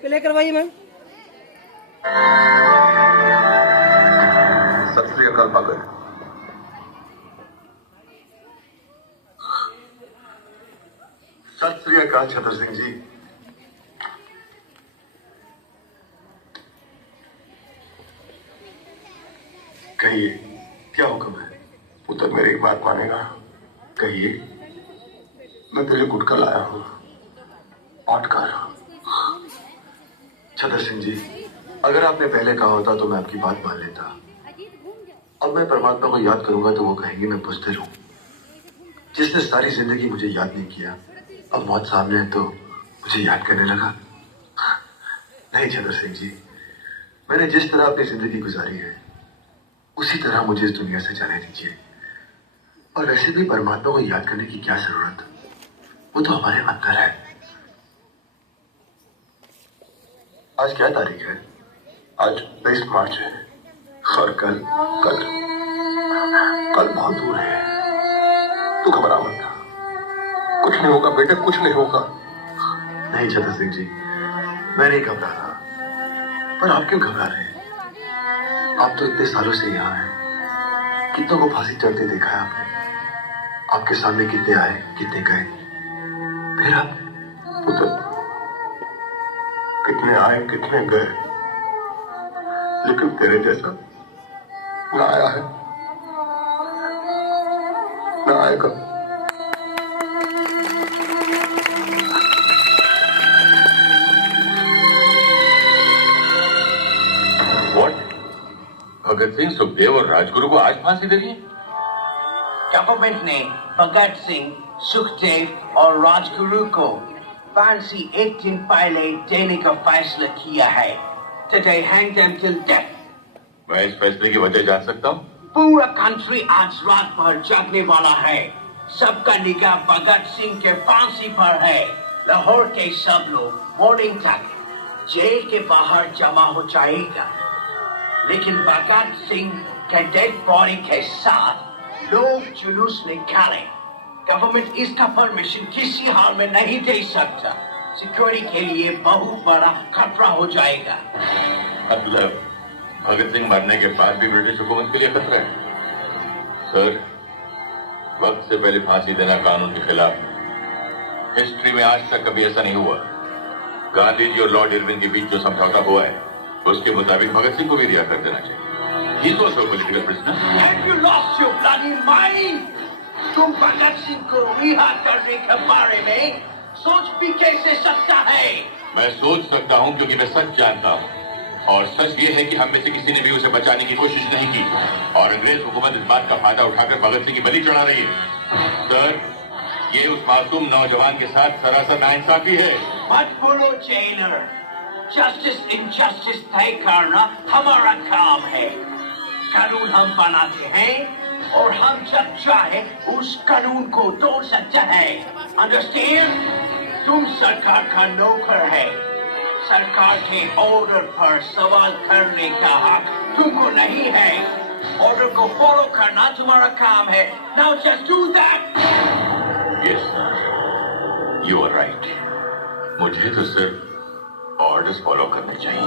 Play करवाइए ma'am. सत श्री अकाल भगत। सत श्री अकाल छतर सिंह जी। कहिए क्या हुक्म है? पुत्र मेरी बात मानेगा? कहिए। मैं तेरे गुटका लाया हूं, पॉट कर। छतर सिंह जी, अगर आपने पहले कहा होता तो मैं आपकी बात मान लेता। अब मैं परमात्मा को याद करूंगा तो वो कहेंगे मैं बुज़दिल हूं। जिसने सारी जिंदगी मुझे याद नहीं किया, अब मौत सामने है तो मुझे याद करने लगा। नहीं छतर सिंह जी, मैंने जिस तरह अपनी जिंदगी गुजारी है उसी तरह मुझे इस दुनिया से जाने दीजिए। और वैसे भी परमात्मा को याद करने की क्या जरूरत, वो तो हमारे अंदर है। आज क्या तारीख है? आज 23 मार्च है और कल कल कल बहुत दूर है। तू घबरा मत, कुछ नहीं होगा बेटे, कुछ नहीं होगा। नहीं छतर सिंह जी, मैं नहीं घबरा रहा। पर आप क्यों घबरा रहे हैं? आप तो इतने सालों से यहाँ हैं, कितनों को फांसी चढ़ते देखा है आपने। आपके सामने कितने आए, कितने गए, फिर आप पुत्र कितने आए, कितने गए, लेकिन तेरे जैसा ना आया है, ना आएगा। भगत सिंह, सुखदेव और राजगुरु को आज फांसी देनी है? गवर्नमेंट ने भगत सिंह, सुखदेव और राजगुरु को फांसी एक दिन पहले देने का फैसला किया है। Today hang them till death. मैं इस फैसले की वजह जान सकता हूँ? पूरा कंट्री आज रात भर जागने वाला है। सबका निगाह भगत सिंह के फांसी पर है। लाहौर के सब लोग मॉर्निंग तक जेल के बाहर जमा हो जाएगा, लेकिन भगत सिंह के डेड बॉडी के साथ लोग जुलूस निकाले। गवर्नमेंट इसका परमिशन किसी हाल में नहीं दे सकता। सिक्योरिटी के लिए बहुत बड़ा खतरा हो जाएगा। मतलब भगत सिंह मरने के बाद भी ब्रिटिश हुकूमत के लिए खतरा है? सर, वक्त से पहले फांसी देना कानून के खिलाफ है। हिस्ट्री में आज तक कभी ऐसा नहीं हुआ। गांधी जी और लॉर्ड इरविन के बीच जो समझौता हुआ है उसके मुताबिक भगत सिंह को भी रिहा कर देना चाहिए। He's also a political prisoner. Have you lost your bloody mind? तुम भगत सिंह को रिहा करने के बारे में सोच भी कैसे सकता है? मैं सोच सकता हूं क्योंकि मैं सच जानता हूं, और सच ये है कि हम में से किसी ने भी उसे बचाने की कोशिश नहीं की, और अंग्रेज हुकूमत इस बात का फायदा उठाकर भगत सिंह की बलि चढ़ा रही है। सर, ये उस मासूम नौजवान के साथ सरासर नाइंसाफी है। मत बोलो जेलर, जस्टिस इनजस्टिस तय करना हमारा काम है। कानून हम बनाते हैं और हम जब चाहे उस कानून को तोड़ सकते हैं। अंडरस्टैंड? तुम सरकार का नौकर है। सरकार के ऑर्डर पर सवाल करने का हक तुमको नहीं है। ऑर्डर को फॉलो करना तुम्हारा काम है। Now just do that. Yes sir, you are right. मुझे तो सिर्फ ऑर्डर्स फॉलो करने चाहिए।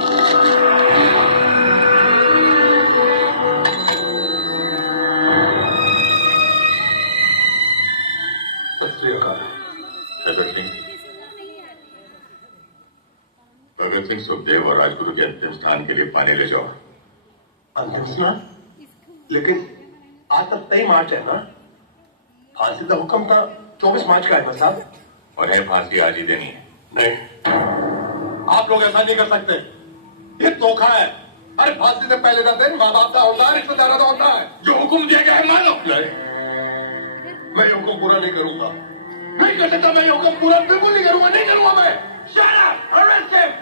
भगत सिंह, सुखदेव और राजगुरु के अंतिम स्थान के लिए पानी ले जाओ। अंतिम स्नान? लेकिन आज तक 23 मार्च है ना? फांसी का हुक्म था 24 मार्च का है साहब। और है फांसी आज ही देनी है? नहीं, आप लोग ऐसा नहीं कर सकते। ये धोखा है। अरे फांसी से पहले का दिन माँ बाप का होता है, रिश्तेदारों का होता है। जो हुक्म दिया गया है मानो। मैं ये हुक्म पूरा नहीं करूंगा। नहीं कर सकता मैं ये हुक्म पूरा, बिल्कुल नहीं करूंगा, नहीं करूंगा मैं। Shut up! Arrest him!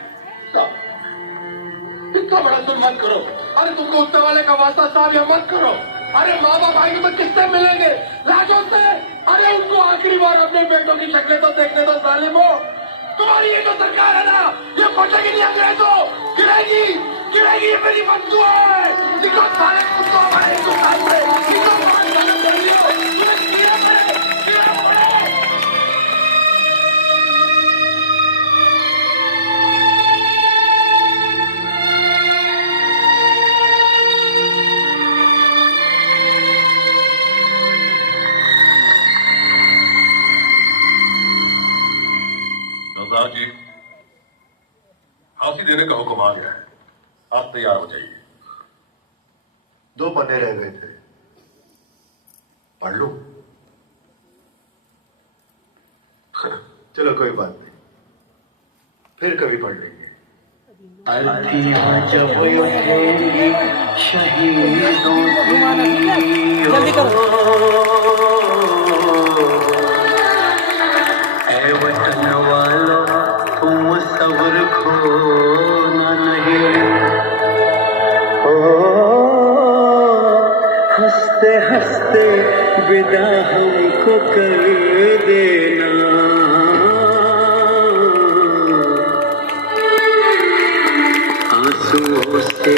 इतना बड़ा जुल्म मत करो। अरे तुमको उत्तर वाले का वास्ता साहब ये मत करो। अरे माँ बाप आएंगे तो किससे मिलेंगे? लाजों से। अरे उनको आखिरी बार अपने बेटों की शक्लें तो देखने दो जालिमो। तुम्हारी ये जो सरकार है ना, ये फटेगी नहीं अंग्रेजों, गिरेगी गिरेगी, ये मेरी बददुआ है। निकलो सारे कुत्तों हमारे हिंदुस्तान से, निकलो तुम्हें कीड़ा पड़े, कीड़ा पड़े। नौदार जी, फांसी देने का हुक्म आ गया है, आप तैयार हो जाइए। 2 पन्ने रह गए थे, पढ़ लो। चलो कोई बात नहीं, फिर कभी पढ़ लेंगे। जल्दी करो। वतन वालों तुम सब्र खोना नहीं, हंसते हंसते विदा हमको कर देना। आंसुओं से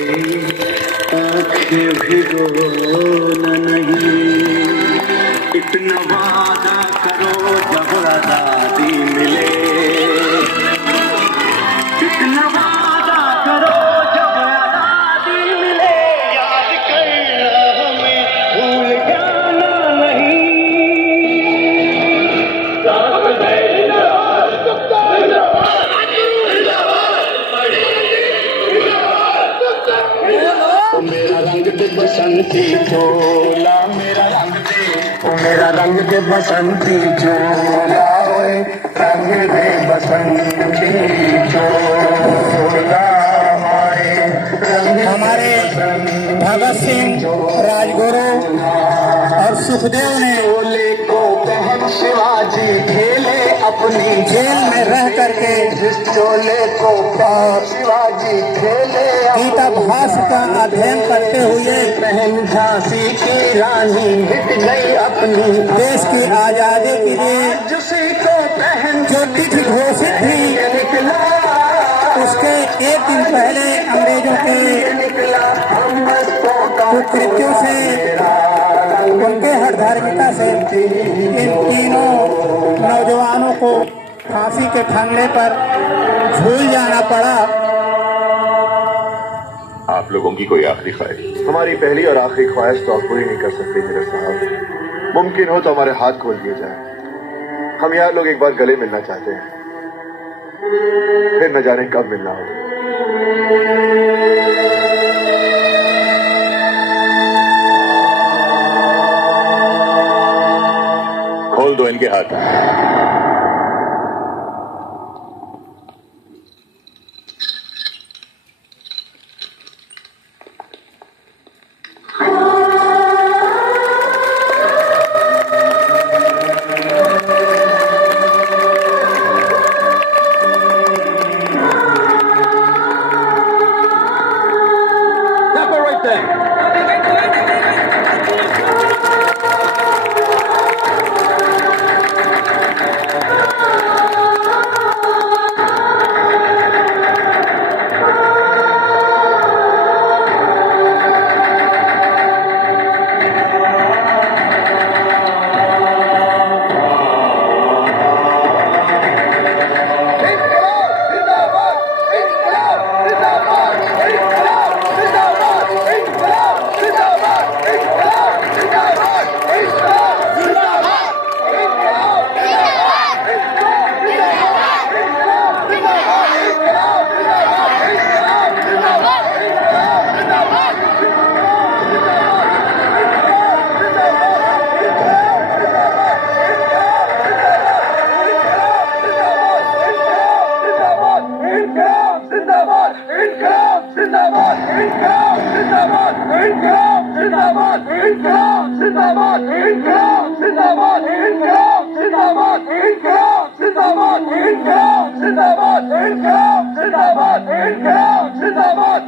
आंखें भिगोना नहीं, इतना वादा करो जब आजादी मिले, इतना वादा करो जब आजादी मिले, याद करना हमें भूल जाना नहीं। मेरा रंग दे बसंती चोला, मेरा रंग दे, मेरा रंग दे बसंती चोला, ओए रंग दे बसंती चोला। हमारे भगत सिंह, राजगुरु और सुखदेव ने चोले को पहन शिवाजी खेले अपनी जेल में रह करके, जिस चोले को पहन शिवाजी खेले गीता भाषा का अध्ययन करते हुए पहन झांसी की रानी मिट गई अपनी देश की आजादी के लिए। जिसी को पहन जो तिथि घोषित थी निकला, उसके एक दिन पहले अंग्रेजों के कृत्यों से, उनके हठधार्मिकता से इन तीनों नौजवानों को फांसी के फंदे पर झूल जाना पड़ा। आप लोगों की कोई आखिरी ख्वाहिश? हमारी पहली और आखिरी ख्वाहिश तो आप पूरी नहीं कर सकते मेरे साहब। मुमकिन हो तो हमारे हाथ खोल दिए जाए। हम यार लोग एक बार गले मिलना चाहते हैं, फिर न जाने कब मिलना हो। खोल दो इनके हाथ। जिंदाबाद।